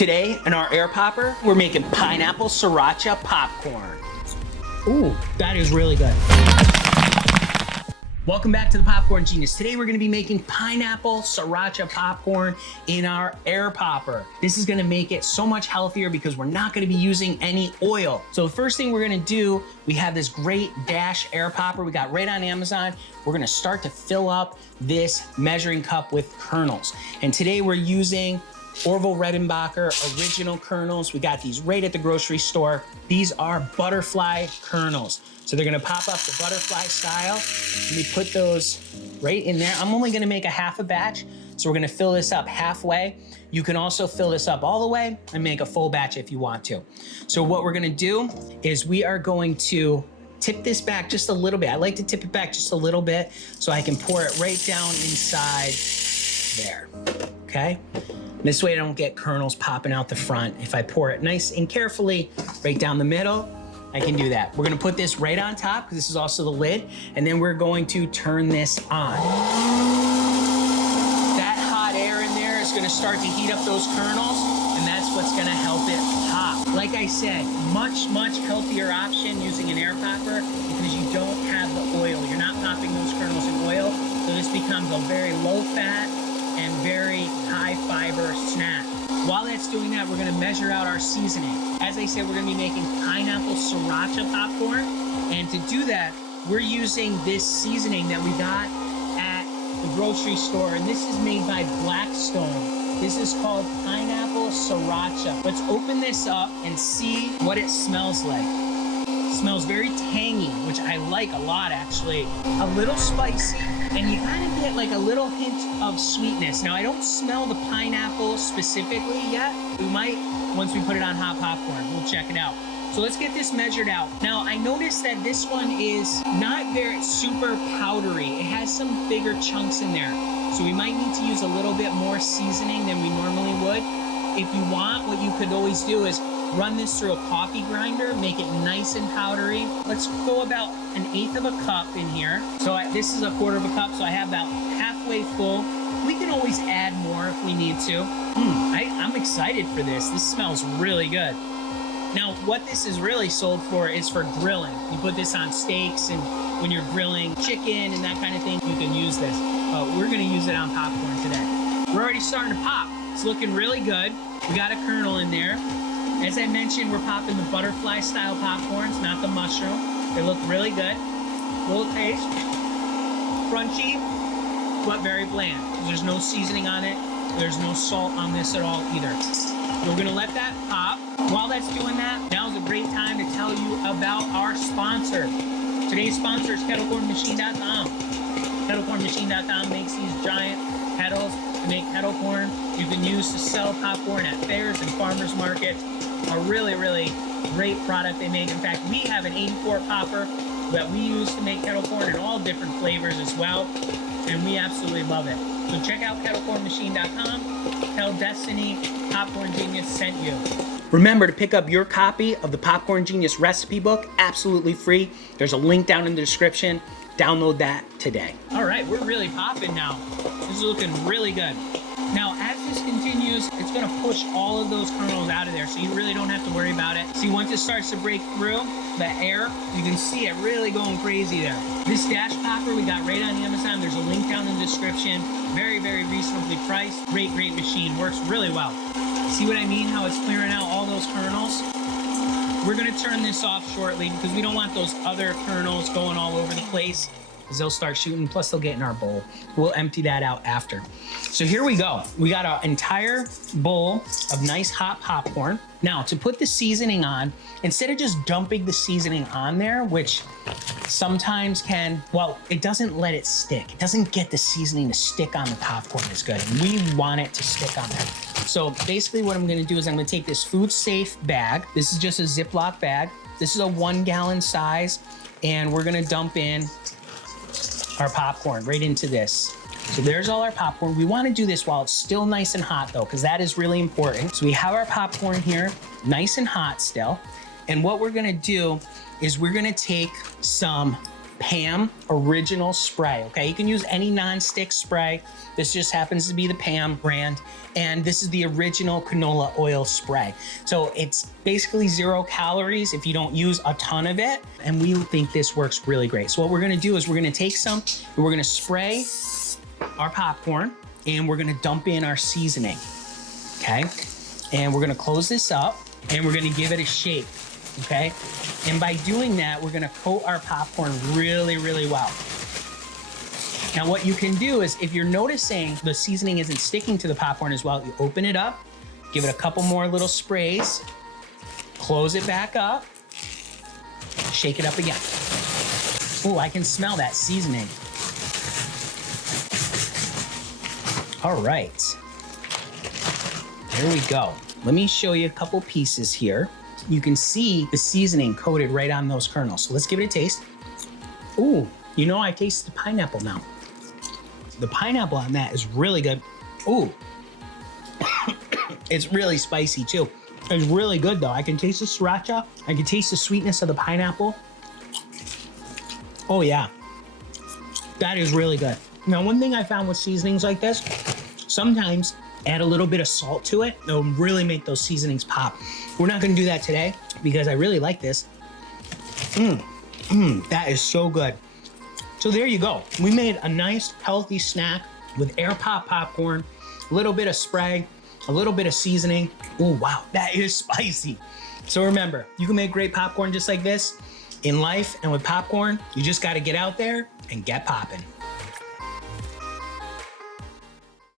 Today in our air popper, we're making pineapple sriracha popcorn. Ooh, that is really good. Welcome back to the Popcorn Genius. Today we're gonna be making pineapple sriracha popcorn in our air popper. This is gonna make it so much healthier because we're not gonna be using any oil. So the first thing we're gonna do, we have this great Dash air popper we got right on Amazon. We're gonna start to fill up this measuring cup with kernels. And today we're using Orville Redenbacher original kernels. We got these right at the grocery store. These are butterfly kernels. So they're gonna pop up the butterfly style. Let me put those right in there. I'm only gonna make a half a batch, so we're gonna fill this up halfway. You can also fill this up all the way and make a full batch if you want to. So what we're gonna do is we are going to tip this back just a little bit. I like to tip it back just a little bit so I can pour it right down inside there, okay? This way I don't get kernels popping out the front. If I pour it nice and carefully right down the middle, I can do that. We're gonna put this right on top because this is also the lid, and then we're going to turn this on. That hot air in there is gonna start to heat up those kernels, and that's what's gonna help it pop. Like I said, much, much healthier option using an air popper because you don't have the oil. You're not popping those kernels in oil, so this becomes a very low fat and very high fiber snack. While that's doing that, we're gonna measure out our seasoning. As I said, we're gonna be making pineapple sriracha popcorn. And to do that, we're using this seasoning that we got at the grocery store. And this is made by Blackstone. This is called pineapple sriracha. Let's open this up and see what it smells like. It smells very tangy, which I like a lot actually. A little spicy, and you kind of get like a little hint of sweetness. Now I don't smell the pineapple specifically yet. We might once we put it on hot popcorn. We'll check it out. So let's get this measured out. Now I noticed that this one is not very super powdery. It has some bigger chunks in there. So we might need to use a little bit more seasoning than we normally would. If you want, what you could always do is run this through a coffee grinder, make it nice and powdery. Let's go about 1/8 of a cup in here. So this is 1/4 of a cup, so I have about halfway full. We can always add more if we need to. I'm excited for this. This smells really good. Now, what this is really sold for is for grilling. You put this on steaks, and when you're grilling chicken and that kind of thing, you can use this. We're gonna use it on popcorn today. We're already starting to pop. It's looking really good. We got a kernel in there. As I mentioned, we're popping the butterfly style popcorns, not the mushroom. They look really good. Little taste. Crunchy, but very bland. There's no seasoning on it. There's no salt on this at all either. We're gonna let that pop. While that's doing that, now's a great time to tell you about our sponsor. Today's sponsor is kettlecornmachine.com. Kettlecornmachine.com makes these giant kettles to make kettle corn. You can use to sell popcorn at fairs and farmers markets. A really, really great product they make. In fact, we have an 84 popper that we use to make kettle corn in all different flavors as well, and we absolutely love it. So check out kettlecornmachine.com. Tell Destiny Popcorn Genius sent you. Remember to pick up your copy of the Popcorn Genius recipe book, absolutely free. There's a link down in the description. Download that today. All right, we're really popping now. This is looking really good. Now, as this continues, it's gonna push all of those kernels out of there, so you really don't have to worry about it. See, once it starts to break through the air, you can see it really going crazy there. This Dash popper we got right on Amazon. There's a link down in the description. Very, very reasonably priced. Great, great machine. Works really well. See what I mean? How it's clearing out all those kernels? We're gonna turn this off shortly because we don't want those other kernels going all over the place, because they'll start shooting, plus they'll get in our bowl. We'll empty that out after. So here we go. We got our entire bowl of nice hot popcorn. Now, to put the seasoning on, instead of just dumping the seasoning on there, which sometimes can, well, it doesn't let it stick. It doesn't get the seasoning to stick on the popcorn as good. And we want it to stick on there. So basically what I'm gonna do is I'm gonna take this food safe bag. This is just a Ziploc bag. This is a 1 gallon size, and we're gonna dump in our popcorn right into this. So there's all our popcorn. We want to do this while it's still nice and hot though, because that is really important. So we have our popcorn here, nice and hot still. And what we're gonna do is we're gonna take some Pam Original Spray, okay? You can use any non-stick spray. This just happens to be the Pam brand. And this is the original canola oil spray. So it's basically 0 calories if you don't use a ton of it. And we think this works really great. So what we're gonna do is we're gonna take some and we're gonna spray our popcorn and we're gonna dump in our seasoning, okay? And we're gonna close this up and we're gonna give it a shake, okay? And by doing that, we're gonna coat our popcorn really, really well. Now what you can do is if you're noticing the seasoning isn't sticking to the popcorn as well, you open it up, give it a couple more little sprays, close it back up, shake it up again. Oh, I can smell that seasoning. All right, there we go. Let me show you a couple pieces here. You can see the seasoning coated right on those kernels. So let's give it a taste. Ooh, you know, I taste the pineapple now. The pineapple on that is really good. Ooh, it's really spicy too. It's really good though. I can taste the sriracha. I can taste the sweetness of the pineapple. Oh yeah, that is really good. Now, one thing I found with seasonings like this, sometimes add a little bit of salt to it. It'll really make those seasonings pop. We're not gonna do that today because I really like this. That is so good. So there you go. We made a nice healthy snack with air pop popcorn, a little bit of spray, a little bit of seasoning. Oh wow, that is spicy. So remember, you can make great popcorn just like this in life, and with popcorn, you just gotta get out there and get popping.